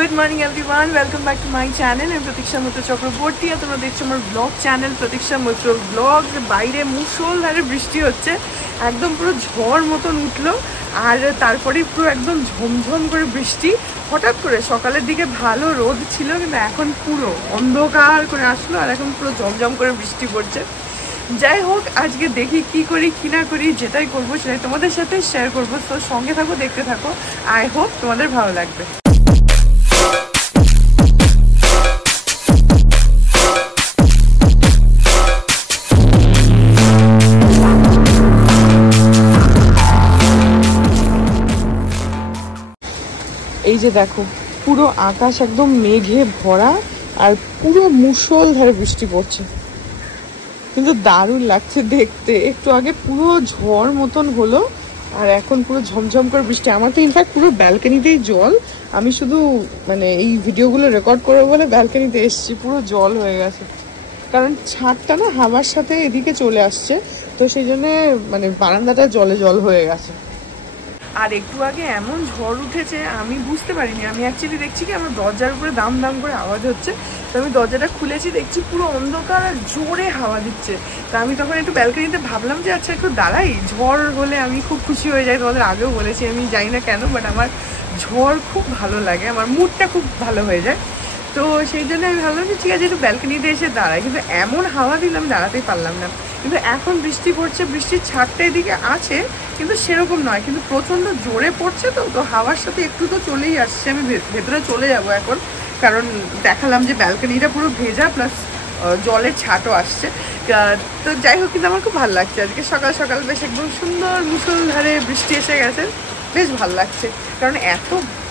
Good morning everyone, welcome back to my channel. আমি প্রতীক্ষা মৈত্র চক্রবর্তী আর তোমরা দেখছো আমার ব্লগ চ্যানেল প্রতীক্ষা মৈত্র ব্লগ। বাইরে মুষলধারে বৃষ্টি হচ্ছে, একদম পুরো ঝড় মতন উঠলো আর তারপরে পুরো একদম ঝমঝম করে বৃষ্টি। হঠাৎ করে সকালের দিকে ভালো রোদ ছিল, কিন্তু এখন পুরো অন্ধকার করে আসলো আর এখন পুরো ঝমঝম করে বৃষ্টি পড়ছে। যাই হোক, আজকে দেখি কি করি কি না করি, যেটাই করবো সেটাই তোমাদের সাথে শেয়ার করবো। তো সঙ্গে থাকো, দেখতে থাকো, আই হোপ তোমাদের ভালো লাগবে। এই যে দেখো, পুরো আকাশ একদম মেঘে ভরা আর পুরো মুষলধারে বৃষ্টি পড়ছে, কিন্তু দারুণ লাগছে দেখতে। একটু আগে পুরো ঝড় মতন হলো আর এখন পুরো ঝমঝম করে বৃষ্টি। আমার তো ইনফ্যাক্ট পুরো ব্যালকনিতেই জল। আমি শুধু মানে এই ভিডিওগুলো রেকর্ড করবো বলে ব্যালকনিতে এসছি, পুরো জল হয়ে গেছে। কারণ ছাদটা না হাওয়ার সাথে এদিকে চলে আসছে, তো সেই জন্যে মানে বারান্দাটা জলে জল হয়ে গেছে। আর একটু আগে এমন ঝড় উঠেছে আমি বুঝতে পারিনি। আমি অ্যাকচুয়ালি দেখছি কি আমার দরজার উপরে দাম দাম করে আওয়াজ হচ্ছে, তো আমি দরজাটা খুলেছি, দেখছি পুরো অন্ধকার আর জোরে হাওয়া দিচ্ছে। তা আমি তখন একটু ব্যালকনিতে ভাবলাম যে আচ্ছা একটু দাঁড়াই, ঝড় হলে আমি খুব খুশি হয়ে যাই। তোমাদের আগেও বলেছি, আমি জানি না কেন, বাট আমার ঝড় খুব ভালো লাগে, আমার মুডটা খুব ভালো হয়ে যায়। তো সেই জন্য আমি ভাবলাম যে ঠিক আছে একটু ব্যালকনিতে এসে দাঁড়াই, কিন্তু এমন হাওয়া দিলাম দাঁড়াতেই পারলাম না। কিন্তু এখন বৃষ্টি পড়ছে, বৃষ্টির ছাড়টা এদিকে আছে কিন্তু সেরকম নয়, কিন্তু প্রচণ্ড জোরে পড়ছে। তো হাওয়ার সাথে একটু তো চলেই আসছে। আমি ভেতরে চলে যাব এখন, কারণ দেখালাম যে ব্যালকনিটা পুরো ভেজা প্লাস জলের ছাটও আসছে। তো যাই হোক, কিন্তু আমার খুব ভালো লাগছে আজকে সকাল সকাল বেশ একদম সুন্দর মুষলধারে বৃষ্টি এসে গেছে, বেশ ভালো লাগছে। কারণ এত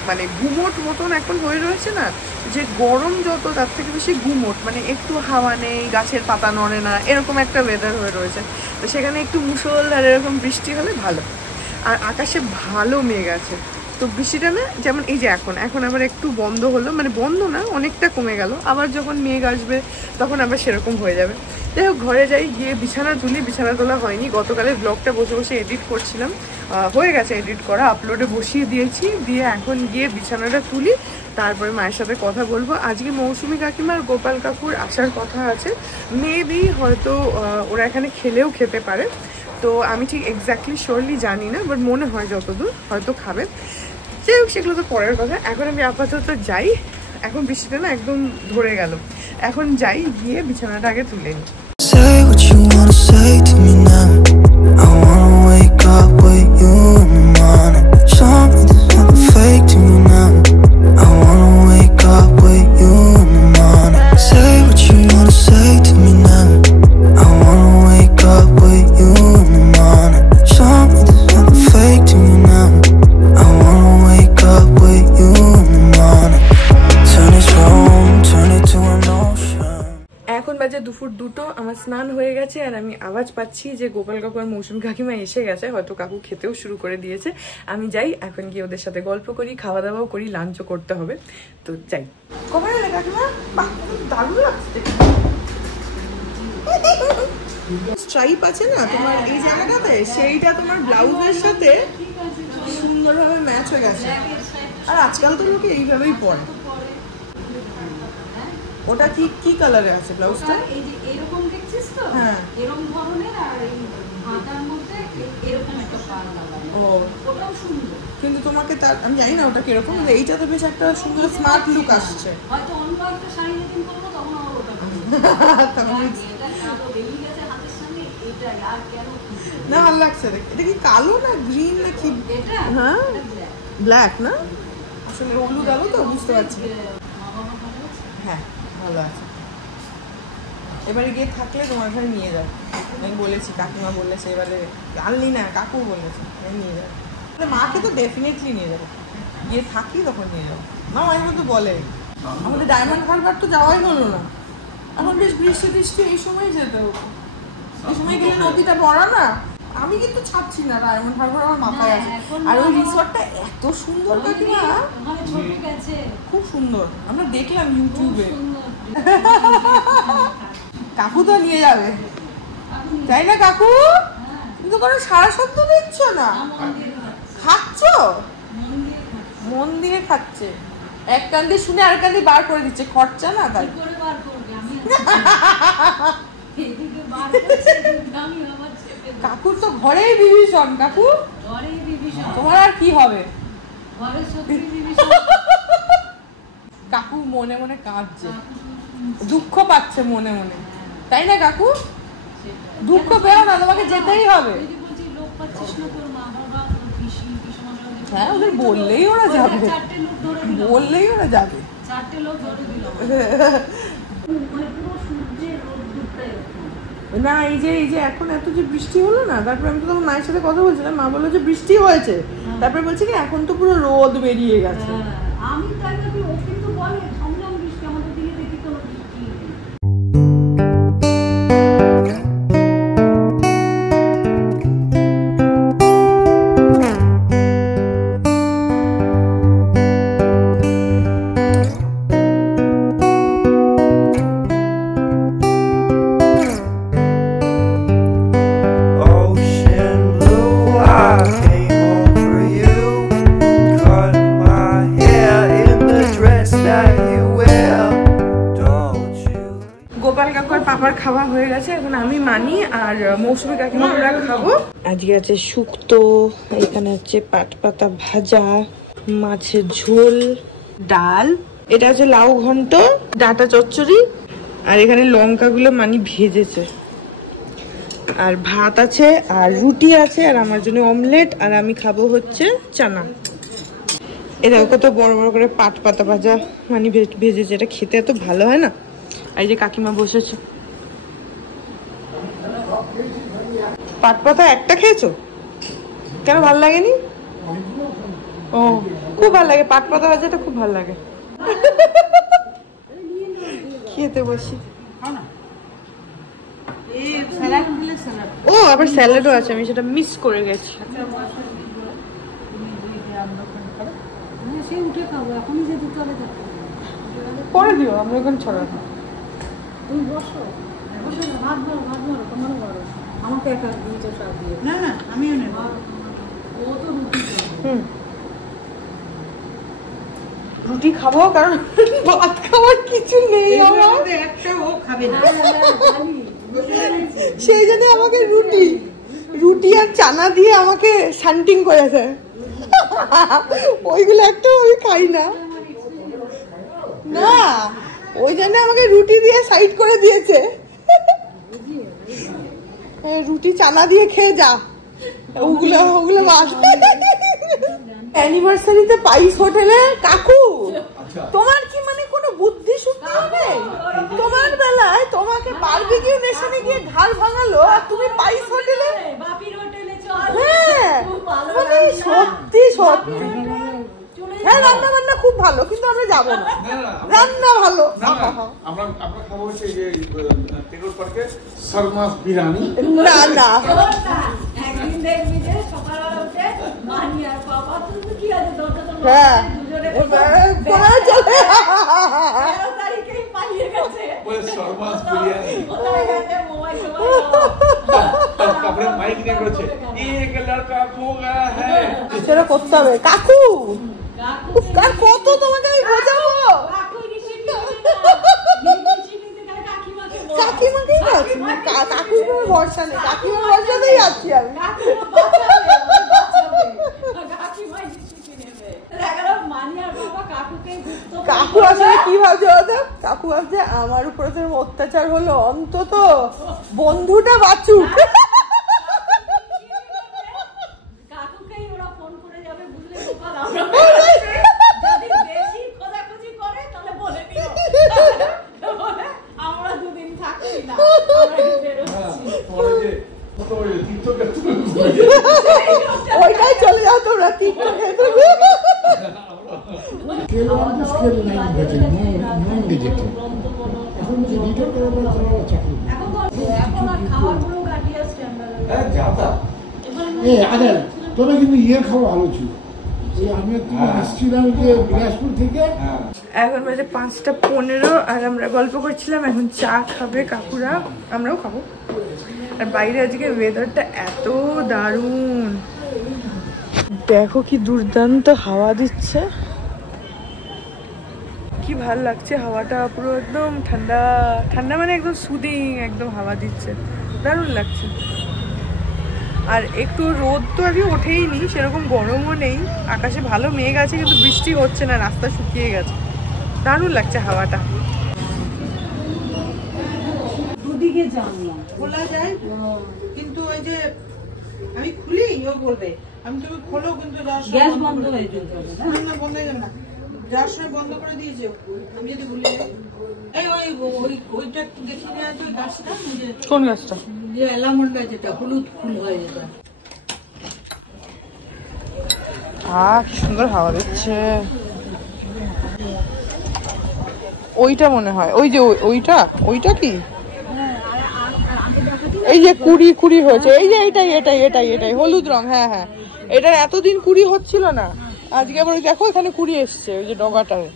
মানে গুমোট মতন এখন হয়ে রয়েছে না, যে গরম যত তার থেকে বেশি গুমোট, মানে একটু হাওয়া নেই, গাছের পাতা নড়ে না, এরকম একটা ওয়েদার হয়ে রয়েছে। তো সেখানে একটু মুষলধারে এরকম বৃষ্টি হলে ভালো। আর আকাশে ভালো মেঘ আছে, তো বৃষ্টিটা না যেমন এই যে এখন আবার একটু বন্ধ হলো, মানে বন্ধ না, অনেকটা কমে গেল। আবার যখন মেঘ আসবে তখন আবার সেরকম হয়ে যাবে। যাই হোক, ঘরে যাই, গিয়ে বিছানা তুলি। বিছানা তোলা হয়নি, গতকালের ব্লগটা বসে বসে এডিট করছিলাম, হয়ে গেছে এডিট করা, আপলোডে বসিয়ে দিয়েছি। দিয়ে এখন গিয়ে বিছানাটা তুলি, তারপরে মায়ের সাথে কথা বলবো। আজকে মৌসুমি কাকিমা আর গোপাল কাকুর আসার কথা আছে, মেবি হয়তো ওরা এখানে খেলেও খেতে পারে। তো আমি ঠিক এক্স্যাক্টলি শিওরলি জানি না, বাট মনে হয় যতদূর হয়তো খাবে। যাই হোক, সেগুলো তো পরের কথা। এখন আমি আপাতত যাই, এখন বৃষ্টিটা না একদম ধরে গেল। এখন যাই, গিয়ে বিছানাটা আগে তুলে নিই। দুপুর 2টো, আমার স্নান হয়ে গেছে আর আমি আওয়াজ পাচ্ছি যে গোপাল কাকু আর মৌসুমী কাকিমা এসে গেছে, হয়তো কাকু খেতেও শুরু করে দিয়েছে। আমি যাই, এখন গিয়ে ওদের সাথে গল্প করি, খাওয়া দাওয়াও করি, লাঞ্চও করতে হবে। তো যাই। কবে এলে কাকিমা? বাহ, দারুণ লাগছে। স্ট্রাইপ আছে না তোমার এই জায়গাটাতে, সেইটা তোমার ব্লাউজের সাথে সুন্দরভাবে ম্যাচ হয়ে গেছে। আর আজকাল তো লোকে এইভাবেই পরে। ওটা ঠিক কি কালারে আছে ব্লাউজটা? এই যে এরকম দেখছিস তো, হ্যাঁ এরকম ধরনের, আর এই হাতার মধ্যে এরকম একটা পাড় লাগানো। ও, ওটাও সুন্দর। কিন্তু তোমাকে তার আমি জানি না ওটা কিরকম, কিন্তু এইটা তো বেশ একটা সুন্দর স্মার্ট লুক আসছে। হয়তো অন্য একটা শাড়ি যখন করবো তখন আমার ওটা বেরিয়ে গেছে হাতের সামনে, এটাই আর কেন না ভালো লাগছে দেখতে। এটা কি কালো না গ্রিন না কি? এটা হ্যাঁ ব্ল্যাক না, আসলে হলুদ আলো তো বুঝতে পারছি। হ্যাঁ ভালো আছে। এবারে গিয়ে থাকলে তোমার ঘরে নিয়ে যাও, আমি বলেছি, কাকিমা বলেছে। এবারে আনলি না, কাকু বলেছে নিয়ে যাও। মাকে তো ডেফিনেটলি নিয়ে যাবো, গিয়ে থাকি তখন নিয়ে যাবো। মা মাঝে মধ্যে বলে আমাদের ডায়মন্ড হারবার তো যাওয়াই হলো না। এখন বেশ বৃষ্টি বৃষ্টি এই সময় যেতে হবে, এই সময় গেলে নদীটা ভরা না। আমি কিন্তু ছাড়ছি না, ডায়মন্ড হারবার আমার মাথায় আছে। আর ওই রিসর্টটা এত সুন্দর কাকিমা, খুব সুন্দর। আমরা দেখলাম ইউটিউবে, কাকু তো নিয়ে যাবে তাই না? কাকু কিন্তু কোনো সারা শব্দ দিচ্ছ না, খাচ্ছ, মন দিয়ে খাচ্ছে। এক কান দিয়ে শুনে আর কান দিয়ে বার করে দিচ্ছে, খরচা না তাই। কাকুর তো ঘরেই বিভীষণ, কাকু তোমার আর কি হবে। কাকু মনে মনে কাঁদছে, দুঃখ পাচ্ছে মনে মনে, তাই না কাকু? দুঃখ পেও না, তোমাকে যেতেই হবে। হ্যাঁ, ওদের বললেই ওরা যাবে, বললেই ওরা যাবে। না এই যে এখন এত যে বৃষ্টি হলো না, তারপরে আমি তো তখন মায়ের সাথে কথা বলছিলাম, মা বললো যে বৃষ্টি হয়েছে, তারপরে বলছে কি এখন তো পুরো রোদ বেরিয়ে গেছে। আমি তাই ভাবি, ও কিন্তু বলে ঝমঝম বৃষ্টি, আমাদের দিকে দেখি কোনো বৃষ্টি নেই। গোপাল কাকুর পাপার খাওয়া হয়ে গেছে, এখন আমি মানি আর মৌসুমী কাকিমা আমরা খাবো। আজকে আছে শুক্তো, এখানে হচ্ছে পাট পাতা ভাজা, মাছের ঝোল, ডাল, এটা হচ্ছে লাউ ঘন্ট, ডাটা চচ্চড়ি, আর এখানে লঙ্কাগুলো মানি ভেজেছে, আর ভাত আছে, আর রুটি আছে, আর আমার জন্য অমলেট, আর আমি খাবো হচ্ছে চানা। এটা কত বড় বড় করে পাট পাতা ভাজা মানে ভেজেছে, এটা খেতে এত ভালো হয় না। এই যে কাকিমা বসেছে, পাট পাতা একটা খেয়েছো? কেন ভাল লাগেনি? ও খুব ভালো লাগে, পাট পাতা ভাজাটা খুব ভালো লাগে। খেতে বসি। ও আবার স্যালাডও আছে, আমি সেটা মিস করে গেছি। পরে দিও, আমরা এখন ছড়াবো। তুমি বসো, বসো না, ভাত ধরো, ভাত ধরো, তোমারও ধরো, আমাকে একটা দুইটা সব দিয়ে। না না, আমিও নেব। ও তো রুটি খাবে। রুটি খাবো, কারণ ভাত খাওয়ার কিছু নেই আমার, একটা ও খাবে না, সেই জন্য আমাকে রুটি আর চানা দিয়ে আমাকে শান্টিং করেছে। ওইগুলো একটাও আমি খাই না, না ওই জন্য আমাকে রুটি দিয়ে সাইড করে দিয়েছে। রুটি চানা দিয়ে খেয়ে যা, ওগুলো বাদ। অ্যানিভার্সারিতে পাইস হোটেলে কাকু, তোমার কি মানে কোনো বুদ্ধি শুদ্ধি নেই? তোমার বেলায় তোমাকে বারবিকিউ নেশনে গিয়ে ঘাড় ভাঙালো, আর তুমি পাইস হোটেলে? হ্যাঁ সত্যি সত্যি, হ্যাঁ রান্না বান্না খুব ভালো, কিন্তু আমরা যাবো না, রান্না ভালো। আমরা খাবো হচ্ছে যে টেগোর পার্কে শর্মাস বিরিয়ানি। না না একদিন দেখবি যে সকালবেলা উঠে মানি আর বাবা তুমি কি আছে দরজা তো দুজনে তারিখেই পালিয়ে গেছে ওই শর্মাস বিরিয়ানি, কোথায় গেছে মোবাইল তারপরে মাইক নিয়ে করেছে এক লড়কা খো গয়া হ্যায়, সেটা করতে হবে। কাকু কার কত তোমাকে আমি বোঝাবো, কাকিমাকেই যাচ্ছি, কাকুর কোনো ভরসা নেই, কাকিমার ভরসাতেই যাচ্ছি আমি। কাকু আসলে কি ভাবছে বলতো, কাকু ভাবছে আমার উপরে তো অত্যাচার হলো, অন্তত বন্ধুটা বাঁচুক। ওইটাই চলে যাও তোমরা টিকটক খেতে। তবে কিন্তু ইয়ে খাওয়া ভালো ছিল, আমি আসছিলাম যে বিলাসপুর থেকে। এখন বাজে 5:15 আর আমরা গল্প করছিলাম, এখন চা খাবে কাকুরা, আমরাও খাবো। আর বাইরে আজকে ওয়েদারটা এত দারুণ, দেখো কি দুর্দান্ত হাওয়া দিচ্ছে। কি ভাল লাগছে হাওয়াটা, পুরো একদম ঠান্ডা ঠান্ডা, মানে একদম সুদিং একদম হাওয়া দিচ্ছে, দারুণ লাগছে। আর একটু রোদ তো আগে ওঠেই নি, সেরকম গরমও নেই, আকাশে ভালো মেঘ আছে কিন্তু বৃষ্টি হচ্ছে না, রাস্তা শুকিয়ে গেছে, দারুণ লাগছে হাওয়াটা। দুদিকে জানলা খোলা যায়, কিন্তু ওই যে আমি খুলি ও বলবে আমি তুমি খোলো, কিন্তু গ্যাস বন্ধ হয়ে যাবে না, বন্ধ হয়ে যাবে না, যার সময় বন্ধ করে দিয়েছে, আমি যদি ভুলে যাই। এই ওইটা একটু দেখিয়ে দেওয়া আছে, ওই গাছটা কোন গাছটা? যে অ্যালামন্ডা, যেটা হলুদ ফুল হয় যেটা। কি সুন্দর হাওয়া দিচ্ছে। ওইটা মনে হয়, ওই যে ওইটা কি, এই যে কুড়ি হয়েছে, এই যে এটাই হলুদ রং। হ্যাঁ হ্যাঁ, এটার এতদিন কুড়ি হচ্ছিল না, আজকে আবার ওই দেখো এখানে কুড়ি এসছে, ওই যে ডগাটারে।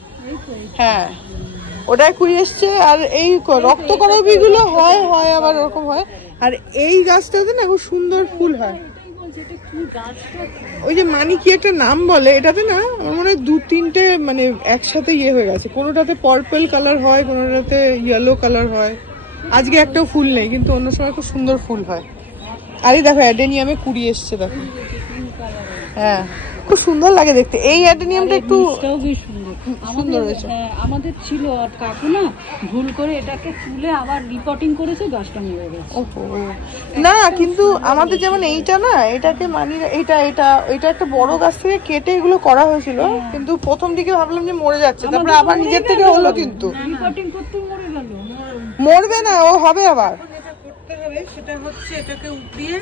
হ্যাঁ ওটাই কুড়ি এসছে। আর এই রক্তকরবী গুলো হয় আবার ওরকম হয়। আর এই গাছটাতে না খুব সুন্দর ফুল হয়, ওই যে মানি কি একটা নাম বলে এটাতে, না আমার মনে হয় 2-3টে মানে একসাথে হয়ে গেছে, কোনোটাতে পার্পল কালার হয়, কোনোটাতে ইয়েলো কালার হয়। আজকে একটাও ফুল নেই, কিন্তু অন্য সময় খুব সুন্দর ফুল হয়। আরে দেখো অ্যাডেনিয়ামে কুড়ি এসছে, দেখো। হ্যাঁ খুব সুন্দর লাগে দেখতে। এই অ্যাডেনিয়ামটা একটু সুন্দর হয়েছে। আমাদের ছিল, আর কাকু না ভুল করে এটাকে তুলে আবার রিপোর্টিং করেছে, গাছটা মরে গেছে। না কিন্তু আমাদের যেমন এইটা না, এটাকে মানি, এটা একটা বড় গাছ থেকে কেটে এগুলো করা হয়েছিল, কিন্তু প্রথম দিকে ভাবলাম যে মরে যাচ্ছে, তারপরে আবার নিজের থেকে হলো, কিন্তু রিপোর্টিং করতে মরে গেল। মরবে না, ও হবে আবার। করতে হবে সেটা হচ্ছে এটাকে উপড়িয়ে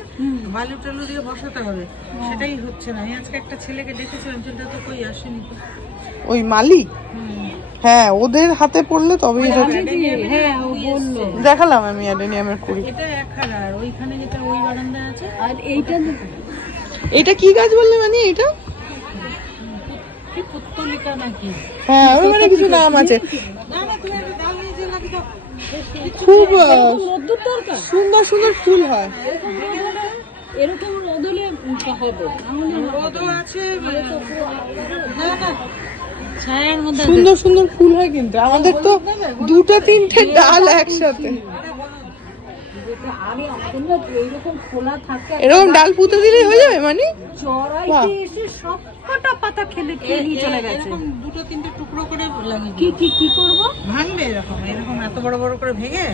বালু টালু দিয়ে বসাতে হবে, সেটাই হচ্ছে না। আমি আজকে একটা ছেলেকে দেখেছিলাম, সেটা তো কই আসেনি তো। ওই মালি, হ্যাঁ ওদের হাতে পড়লে তবেই হ্যাঁ ও বললো, দেখালাম আমি অ্যাডেনিয়ামের কুড়ি। এটা 1000, ওইখানে যেটা ওই বারান্দায় আছে। আর এইটা কি গাছ বললে, মানে এটা কি পুত্তলিকা নাকি? হ্যাঁ ওই মানে কিছু নাম আছে। না তুমি একটা ডাল নিয়ে যে লাগিয়ে দাও, খুব সুন্দর সুন্দর ফুল হয়। এরকম রোদ হলে হবে, রোদও আছে, না ছায়ার মধ্যে সুন্দর সুন্দর ফুল হয়, কিন্তু আমাদের তো 2-3টে ডাল একসাথে। এরকম ডাল পুঁতে দিলেই হয়ে যাবে, মানে চড়াইতে এসে সবকটা পাতা খেলে নিয়ে চলে গেছে। 2-3টে টুকরো করে লাগিয়ে কি করবো, ভাঙবে এরকম এত বড় বড় করে ভেঙে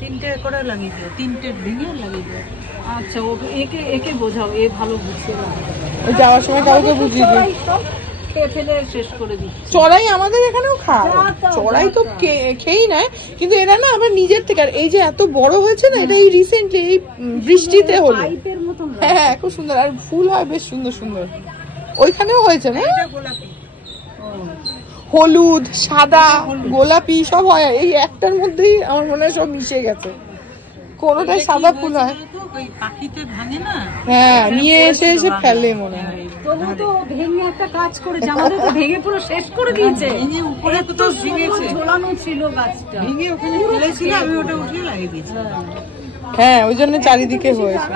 3টে করে লাগিয়ে দিও, 3টে ভেঙে লাগিয়ে দিও। আচ্ছা একে বোঝাও, এ ভালো বুঝতে পারে, যাওয়ার সময় কাউকে বুঝিয়ে দিই। ফেলে শেষ করে দিচ্ছি। চড়াই আমাদের এখানেও খায়, চড়াই তো খেয়েই নেয়, কিন্তু এরা না আবার নিজের থেকে। আর এই যে এত বড় হয়েছে না, এটা এই রিসেন্টলি এই বৃষ্টিতে হলো। হ্যাঁ খুব সুন্দর, আর ফুল হয় বেশ সুন্দর সুন্দর। ওইখানেও হয়েছে না, হলুদ, সাদা, গোলাপি সব হয়। এই একটার মধ্যেই আমার মনে হয় সব মিশে গেছে, কোনোটাই সাদা ফুল হয়। পাখিতে ভাঙে না, হ্যাঁ নিয়ে এসে ফেলে মনে হয়। তবু তো ভেঙে একটা কাজ করেছে, আমাদের তো ভেঙে পুরো শেষ করে দিয়েছে। ভেঙে উপরে তো ভেঙেছে, ঝোলানো ছিল গাছটা, ভেঙে ওখানে ফেলেছিল, আমি ওটা উঠিয়ে লাগিয়ে দিয়েছি। হ্যাঁ ওই জন্য চারিদিকে হয়েছে।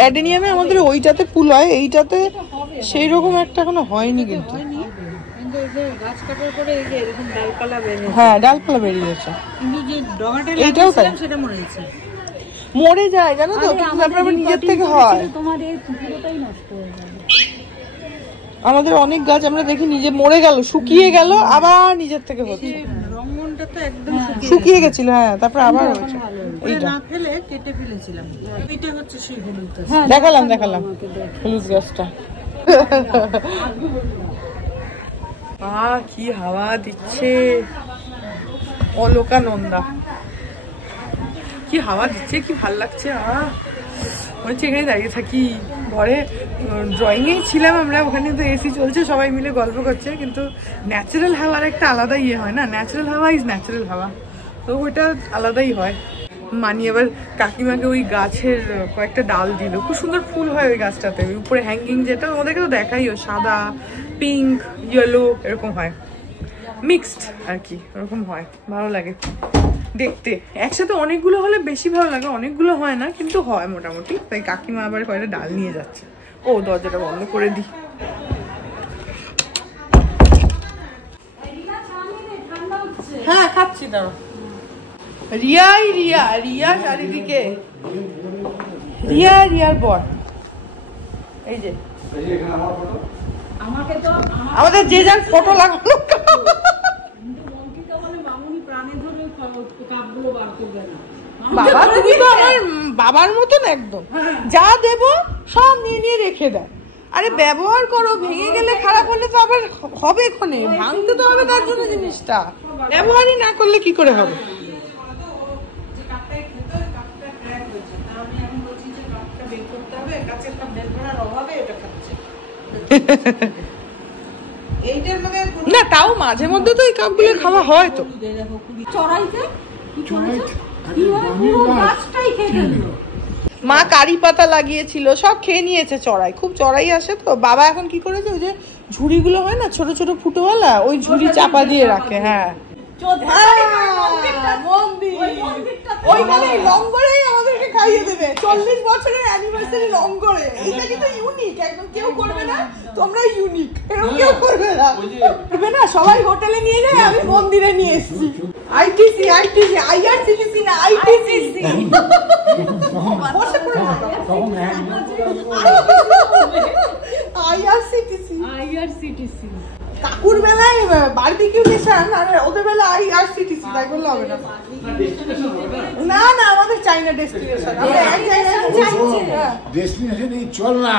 অ্যাডেনিয়ামে আমাদের ওইটাতে ফুল হয়, এইটাতে সেই রকম একটা এখনো হয়নি, কিন্তু গাছ কাটার পরে এই যে এরকম ডালপালা বেরিয়েছে। হ্যাঁ ডালপালা বেরিয়েছে, কিন্তু যে ডগাটা এইটাও তাই সেটা মরে গেছে, মরে যায় জানো তো, কিন্তু তারপরে আবার নিজের থেকে হয়। তোমার এই পুরোটাই নষ্ট হয়ে যাবে। আমাদের অনেক গাছ আমরা দেখি নিজে মরে গেল, শুকিয়ে গেল, আবার নিজের থেকে হচ্ছে। রঙনটা তো একদম শুকিয়ে গেছিল, হ্যাঁ তারপরে আবার হয়েছে। এইটা না ফেলে কেটে ফেলেছিলাম, এটা হচ্ছে সেই হলুদ গাছ। দেখালাম হলুদ গাছটা। কি হাওয়া দিচ্ছে, অলকানন্দা কি হাওয়া দিচ্ছে, কি ভাল লাগছে। মনে হচ্ছে এখানে দাঁড়িয়ে থাকি। ঘরে ড্রয়িং এই ছিলাম আমরা, ওখানে তো এসি চলছে, সবাই মিলে গল্প করছে, কিন্তু ন্যাচারাল হাওয়ার একটা আলাদা হয় না, ন্যাচারাল হাওয়া ইজ ন্যাচারাল হাওয়া, তো ওইটা আলাদাই হয়। মানি এবার কাকিমাকে ওই গাছের কয়েকটা ডাল দিল, খুব সুন্দর ফুল হয় ওই গাছটাতে, উপরে হ্যাঙ্গিং, যেটা ওদেরকে তো দেখাইও, সাদা, পিঙ্ক, ইয়েলো এরকম হয়, মিক্সড আর কি, ওরকম হয়, ভালো লাগে দেখতে। একসাথে অনেকগুলো হলে বেশি ভালো লাগে, অনেকগুলো হয় না কিন্তু হয় মোটামুটি। তাই কাকিমা আবার কয়েকটা ডাল নিয়ে যাচ্ছে। ও দরজাটা বন্ধ করে দিই। হ্যাঁ খাচ্ছি দাঁড়ো। রিয়া চারিদিকে, রিয়ার বর এই যে আমাকে তো আমাদের যে যার ফটো লাগানো। অঙ্কিতা বলে মামুনি প্রাণে ধরে কাপগুলো বার করবে না। বাবা তুমি তো আমার বাবার মতন একদম, যা দেব সব নিয়ে রেখে দেয়। আরে ব্যবহার করো, ভেঙে গেলে খারাপ হলে তো আবার হবে, এখানে ভাঙতে তো হবে তার জন্য জিনিসটা। ব্যবহারই না করলে কি করে হবে? না তাও মাঝে মধ্যে তো এই কাপগুলো খাওয়া হয় তো। চড়াইতে কি করেছে? কি হয় পুরো গাছটাই খেয়ে ফেলল। মা কারি পাতা লাগিয়েছিল, সব খেয়ে নিয়েছে চড়াই, খুব চড়াই আসে তো। বাবা এখন কি করেছে, ওই যে ঝুড়িগুলো হয় না ছোট ছোট ফুটোওয়ালা, ওই ঝুড়ি চাপা দিয়ে রাখে। হ্যাঁ ওইখানে লঙ্গরেই আমাদেরকে খাইয়ে দেবে 40 বছরের অ্যানিভার্সারি লঙ্গরে। এটা কিন্তু ইউনিক একদম, কেউ করবে না, তোমরা ইউনিক, এরকম কেউ করবে না। করবে না, সবাই হোটেলে নিয়ে যায়, আমি মন্দিরে নিয়ে এসেছি। আইটিসি আইআরসিটিসি না আইটিসি। বসে পড়ো আইআরসিটিসি। কাকুর বেলায় বারবিকিউ নেশন আর ওদের বেলায় আইআরসিটিসি, তাই বললে হবে না। না আমাদের চাইনা ডেস্টিনেশন, আমরা এক জায়গায় যাচ্ছি। ডেস্টিনেশন এই চল না,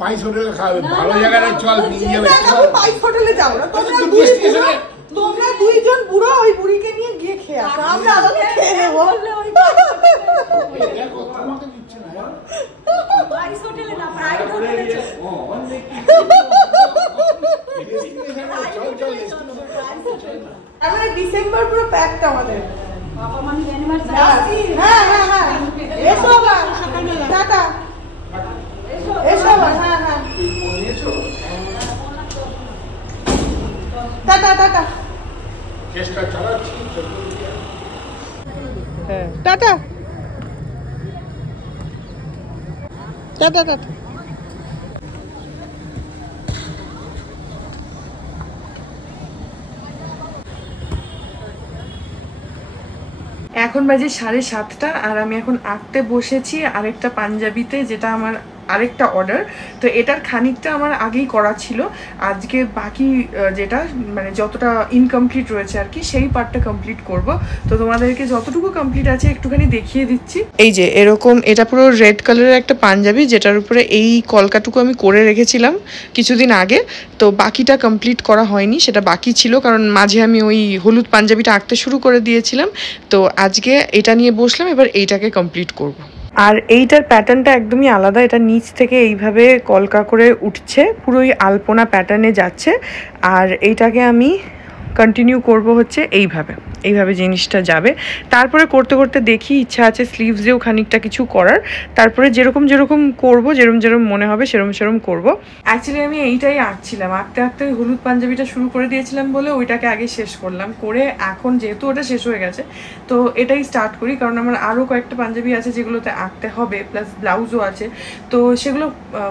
পাইস হোটেলে খাবে, ভালো জায়গায় চল, নিয়ে যাবে। আমি পাইস হোটেলে যাব না, তোমরা দুইজন বুড়ো ওই বুড়িকে নিয়ে গিয়ে খেয়ে আসো, আমরা আলাদা খেয়ে নেবো। দেখো তোমাকে দিচ্ছে না, পাইস হোটেলে না, প্রাইভেট হোটেলে চল। আমরা ডিসেম্বর পুরো প্যাকড আমাদের। বাবা মানে অ্যানিভার্সারি। হ্যাঁ এসো আবার টাটা, এসো আবার। হ্যাঁ টাটা চেষ্টা চালাচ্ছি। টাটা। এখন বাজে 7:30 আর আমি এখন আঁকতে বসেছি আরেকটা পাঞ্জাবিতে, যেটা আমার আরেকটা অর্ডার। তো এটার খানিকটা আমার আগেই করা ছিল, আজকে বাকি যেটা মানে যতটা ইনকমপ্লিট রয়েছে আর কি, সেই পার্টটা কমপ্লিট করব। তো তোমাদেরকে যতটুকু কমপ্লিট আছে একটুখানি দেখিয়ে দিচ্ছি। এই যে এরকম, এটা পুরো রেড কালারের একটা পাঞ্জাবি, যেটার উপরে এই কলকাটুকু আমি করে রেখেছিলাম কিছুদিন আগে। তো বাকিটা কমপ্লিট করা হয়নি, সেটা বাকি ছিল, কারণ মাঝে আমি ওই হলুদ পাঞ্জাবিটা আঁকতে শুরু করে দিয়েছিলাম। তো আজকে এটা নিয়ে বসলাম, এবার এইটাকে কমপ্লিট করব। আর এইটার প্যাটার্নটা একদমই আলাদা, এটা নিচ থেকে এইভাবে কলকা করে উঠছে, পুরোই আলপনা প্যাটার্নে যাচ্ছে। আর এইটাকে আমি কন্টিনিউ করব হচ্ছে এইভাবে জিনিসটা যাবে। তারপরে করতে করতে দেখি, ইচ্ছা আছে স্লিভসেও খানিকটা কিছু করার। তারপরে যেরকম করব, যেরকম মনে হবে সেরকম করব। অ্যাকচুয়ালি আমি এইটাই আঁকছিলাম, আঁকতে ওই হলুদ পাঞ্জাবিটা শুরু করে দিয়েছিলাম বলে ওইটাকে আগে শেষ করলাম। করে এখন যেহেতু ওটা শেষ হয়ে গেছে, তো এটাই স্টার্ট করি, কারণ আমার আরও কয়েকটা পাঞ্জাবি আছে যেগুলোতে আঁকতে হবে, প্লাস ব্লাউজও আছে। তো সেগুলো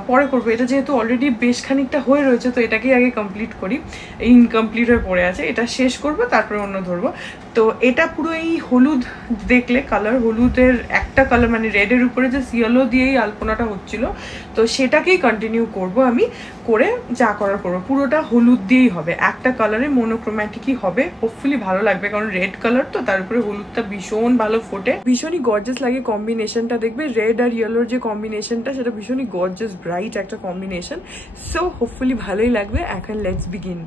পরে করবো। এটা যেহেতু অলরেডি বেশ খানিকটা হয়ে রয়েছে, তো এটাকেই আগে কমপ্লিট করি। ইনকমপ্লিট হয়ে পড়ে আছে, এটা শেষ করব, তারপরে অন্য ধরবো। তো এটা পুরো এই হলুদ, দেখলে কালার হলুদের একটা কালার, মানে রেডের উপরে যে সিয়েলো দিয়েই আলপনাটা হচ্ছিল, তো সেটাকেই কন্টিনিউ করব আমি। করে যা করার করবো, পুরোটা হলুদ দিয়েই হবে, একটা কালারে মোনোক্রোম্যাটিকই হবে। হোপফুলি ভালো লাগবে, কারণ রেড কালার তো, তার উপরে হলুদটা ভীষণ ভালো ফোটে, ভীষণই গর্জাস লাগে কম্বিনেশনটা। দেখবে রেড আর ইয়েলোর যে কম্বিনেশনটা, সেটা ভীষণই গর্জাস ব্রাইট একটা কম্বিনেশন। সো হোপফুলি ভালোই লাগবে। এখন লেটস বিগিন।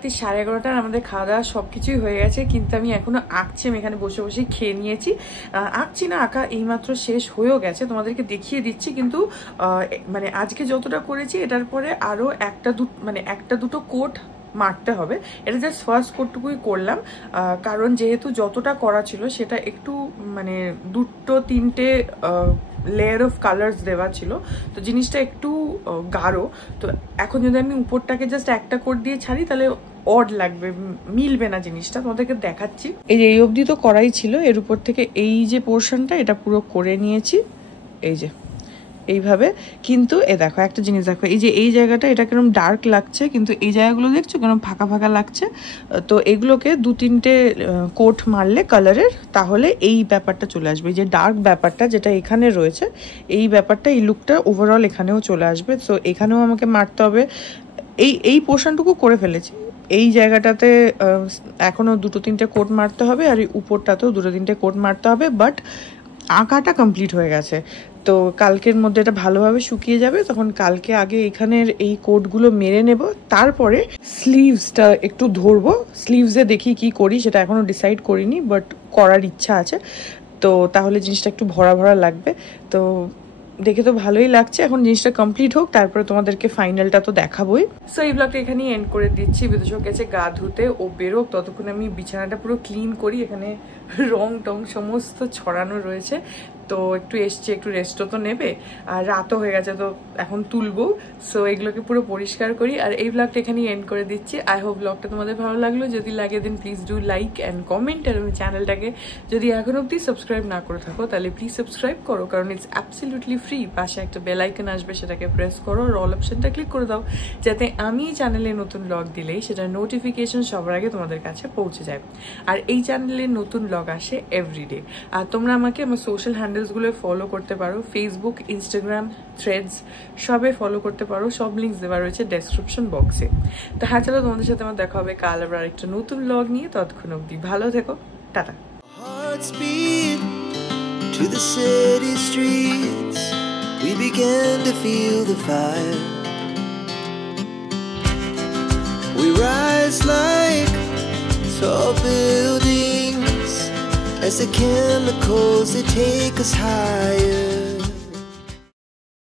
রাত্রি 11:30 আমাদের খাওয়া দাওয়া সবকিছুই হয়ে গেছে, কিন্তু আমি এখনো আঁকছি। আমি এখানে বসে বসে খেয়ে নিয়েছি। আঁকছি না, আঁকা এইমাত্র শেষ হয়েও গেছে, তোমাদেরকে দেখিয়ে দিচ্ছি। কিন্তু মানে আজকে যতটা করেছি এটার পরে আরো একটা দুটো কোট মারতে হবে। এটা জাস্ট ফার্স্ট কোটটুকুই করলাম, কারণ যেহেতু যতটা করা ছিল সেটা একটু মানে 2-3টে লেয়ার অফ কালার্স দেওয়া ছিল, তো জিনিসটা একটু গাঢ়। তো এখন যদি আমি উপরটাকে জাস্ট একটা কোট দিয়ে ছাড়ি তাহলে অড লাগবে, মিলবে না জিনিসটা। তোমাদেরকে দেখাচ্ছি। এই অবধি তো করাই ছিল, এর উপর থেকে এই যে পোর্শনটা এটা পুরো করে নিয়েছি এই যে এইভাবে। কিন্তু দেখো একটা জিনিস দেখো, এই যে এই জায়গাটা এটা কিরকম ডার্ক লাগছে, কিন্তু এই জায়গাগুলো দেখছো কিরকম ফাঁকা ফাঁকা লাগছে। তো এগুলোকে 2-3টে কোট মারলে কালারের, তাহলে এই ব্যাপারটা চলে আসবে। এই যে ডার্ক ব্যাপারটা যেটা এখানে রয়েছে, এই ব্যাপারটা, এই লুকটা ওভারঅল এখানেও চলে আসবে। সো এখানেও আমাকে মারতে হবে। এই পোর্শনটুকু করে ফেলেছি, এই জায়গাটাতে এখনো 2-3টে কোট মারতে হবে, আর এই উপরটাতেও 2-3টে কোট মারতে হবে। বাট আঁকাটা কমপ্লিট হয়ে গেছে, তো কালকের মধ্যে এটা ভালোভাবে শুকিয়ে যাবে। তখন কালকে আগে এখানের এই কোটগুলো মেরে নেব, তারপরে স্লিভসটা একটু ধরবো। স্লিভসে দেখি কি করি, সেটা এখনো ডিসাইড করিনি, বাট করার ইচ্ছা আছে। তো তাহলে জিনিসটা একটু ভরা ভরা লাগবে। তো দেখে তো ভালোই লাগছে, এখন জিনিসটা কমপ্লিট হোক, তারপরে তোমাদেরকে ফাইনালটা তো দেখাবোই। সো এই ব্লগটা এখানেই এন্ড করে দিচ্ছি। বিদুষক গেছে গা ধুতে, ও বেরোক, ততক্ষণ আমি বিছানাটা পুরো ক্লিন করি। এখানে রং টং সমস্ত ছড়ানো রয়েছে, তো একটু এসছে, একটু রেস্টও তো নেবে, আর রাতও হয়ে গেছে, তো এখন তুলবো। সো এগুলোকে পুরো পরিষ্কার করি, আর এই ব্লগটা এখানেই এন্ড করে দিচ্ছি। আই হোপ ব্লগটা তোমাদের ভালো লাগলো। যদি লাগে then please do like and comment, আর আমি চ্যানেলটাকে যদি এখন অব্দি সাবস্ক্রাইব না করে থাকো তাহলে প্লিজ সাবস্ক্রাইব করো, কারণ ইটস অ্যাবসলিউটলি ফ্রি। পাশে একটা বেল আইকন আসবে, সেটাকে প্রেস করো, আর অল অপশনটা ক্লিক করে দাও, যাতে আমি চ্যানেলে নতুন ব্লগ দিলেই সেটা নোটিফিকেশন সবার আগে তোমাদের কাছে পৌঁছে যায়। আর এই চ্যানেলে নতুন ব্লগ আসে এভরিডে। আর তোমরা আমাকে আমার সোশ্যাল হ্যান্ডেলসগুলো ফলো করতে পারো, ফেসবুক, ইনস্টাগ্রাম, থ্রেডস সবে ফলো করতে পারো। সব লিঙ্কস দেওয়া রয়েছে ডেসক্রিপশন বক্সে। তো হ্যাঁ, চলো তোমাদের সাথে আমার দেখা হবে কাল আবার একটা নতুন ব্লগ নিয়ে। ততক্ষণ অবধি ভালো থেকো, tata. To the city streets, we began to feel the fire. We rise like tall buildings as the chemicals, they take us higher.